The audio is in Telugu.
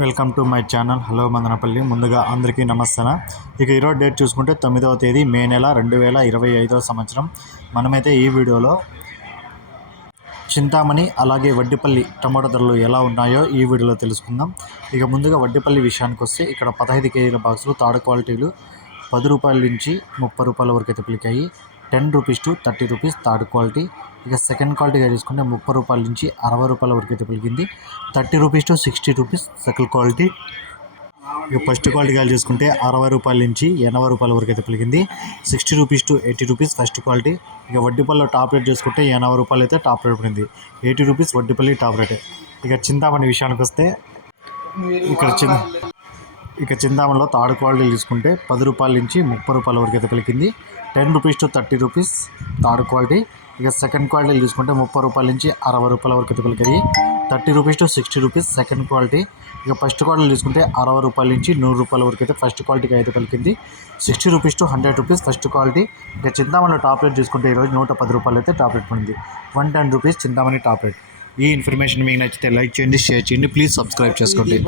Welcome to my channel. Hello Madanapalli. ముందుగా అందరికీ నమస్తన? ఇక ఈరోజు డేట్ చూసుకుంటే తొమ్మిదవ తేదీ మే నెల రెండు వేల ఇరవై ఐదవ సంవత్సరం. మనమైతే ఈ వీడియోలో చింతామణి అలాగే వడ్డిపల్లి టమాటా ధరలు ఎలా ఉన్నాయో ఈ వీడియోలో తెలుసుకుందాం. ఇక ముందుగా వడ్డిపల్లి విషయానికి వస్తే ఇక్కడ పదహైదు కేజీల బాక్సులు తాడు క్వాలిటీలు పది రూపాయల నుంచి ముప్పై రూపాయల వరకు అయితే పిలికాయి. Ten rupees to thirty rupees third quality. ఇక సెకండ్ క్వాలిటీగా తీసుకుంటే ముప్పై రూపాయల నుంచి అరవై రూపాయల వరకు అయితే పెరిగింది. Thirty rupees to sixty rupees second quality. ఇక ఫస్ట్ క్వాలిటీగా చూసుకుంటే అరవై రూపాయల నుంచి ఎనభై రూపాయల వరకు అయితే పలికింది sixty rupees to eighty rupees first quality. ఇక వడ్డీపల్లిలో టాప్ రేట్ చూసుకుంటే ఎనభై రూపాయలు అయితే టాప్ రేట్ పడింది eighty rupees Vaddipalli top rate. ఇక చింతామణి విషయానికి వస్తే ఇక్కడ చింత ఇక చింతామణిలో థర్డ్ క్వాలిటీ తీసుకుంటే పది రూపాయల నుంచి ముప్పై రూపాయల వరకు అయితే పలికింది. Ten rupees to thirty rupees third quality. ఇక సెకండ్ క్వాలిటీ తీసుకుంటే ముప్పై రూపాయల నుంచి అరవై రూపాయల వరకు అయితే పలికాయి. Thirty rupees to sixty rupees second quality. ఇక ఫస్ట్ క్వాలిటీ తీసుకుంటే అరవై రూపాయల నుంచి నూరు రూపాయల వరకు అయితే ఫస్ట్ క్వాలిటీకి అయితే పలికింది. Sixty rupees to hundred rupees first quality. ఇక చింతామణిలో టాప్లెట్ తీసుకుంటే ఈరోజు నూట పది రూపాయలు అయితే టాప్ పడింది. One ten rupees Chintamani top rate ఈ ఇన్ఫర్మేషన్ మీకు నచ్చితే లైక్ చేయండి షేర్ చేయండి. ప్లీజ్ సబ్స్క్రైబ్ చేసుకోండి.